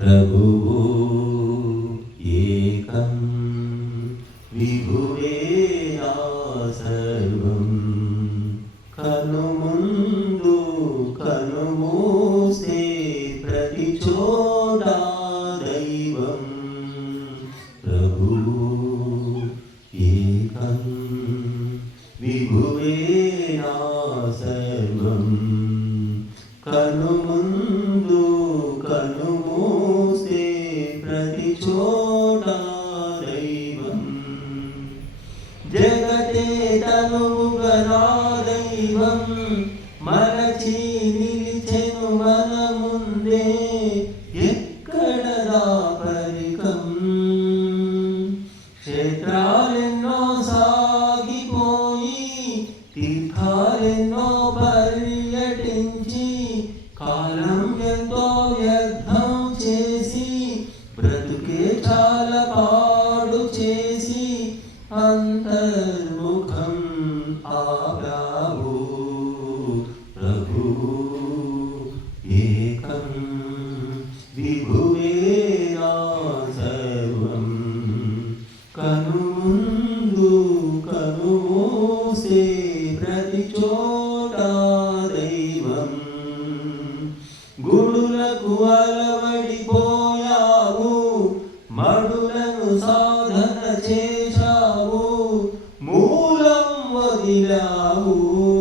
ప్రభువు ఏకం. విభువే సర్వం. కను ముందు ప్రతి చోట దైవం. ప్రభువు ఏకం. విభువే సర్వం. చోట దైవం జగతే తనుగనా దైవం మరచి నిలిచెను మన విభువే సర్వం. కను ముందు ప్రతి చోట దైవం. గుడులకు అలవడిపోయావు మడులను సాధన చేశావు మూలం వదిలావు.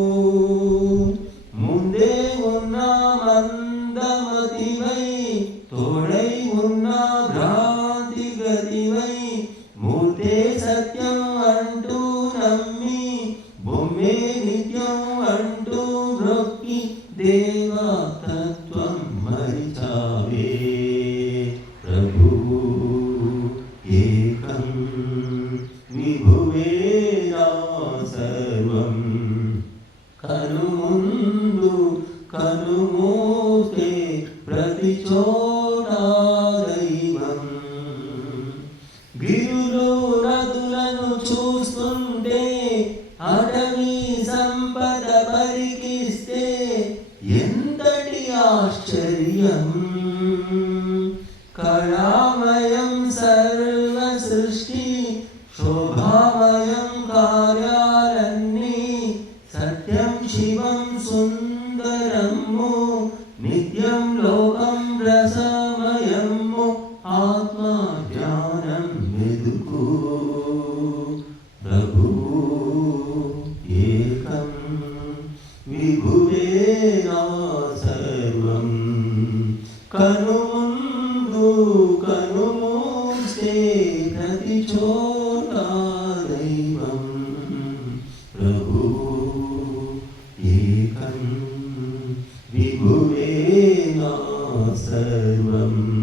తోడై ఉన్న భ్రాంతి గతివై మూర్తే సత్యం అంటూ నమ్మి బొమ్మే నిత్యం అంటూ మొక్కి దేవా తత్వం మరిచావే. ప్రభు ఏకం విభువే సర్వం. కను ముందు కను మూసే ప్రతి నదులను చూస్తుంటే అటవీ సంపద పరికిస్తే ఎంతటి ఆశ్చర్యం. కళామయం సర్వ సృష్టి శోభామయం విభువే నా సర్వం. కను ముందు కను మూసే ప్రతి చోట దైవం. ప్రభు ఏకం. విభువే నా సర్వం.